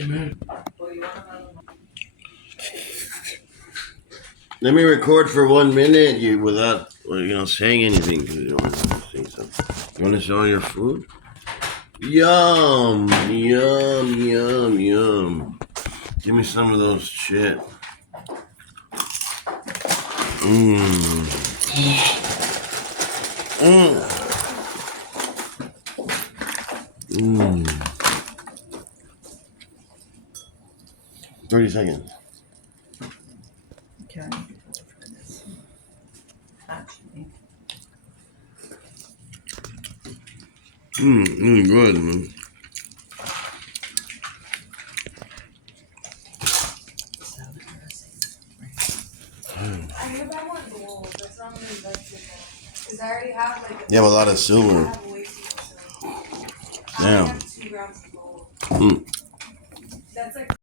Amen. Let me record for 1 minute you without saying anything because you don't want to say something. You want to show your food? Yum, yum, yum, yum. Give me some of those shit. Mmm. Mmm. 30 seconds. Okay, I need to go for this. Actually, Really good, man. so interesting. I need to buy more gold. That's what I'm gonna invest in now. Because I already have like You have a lot of I silver. have way too much silver. I only Damn. have 2 grams of gold. Mm. That's like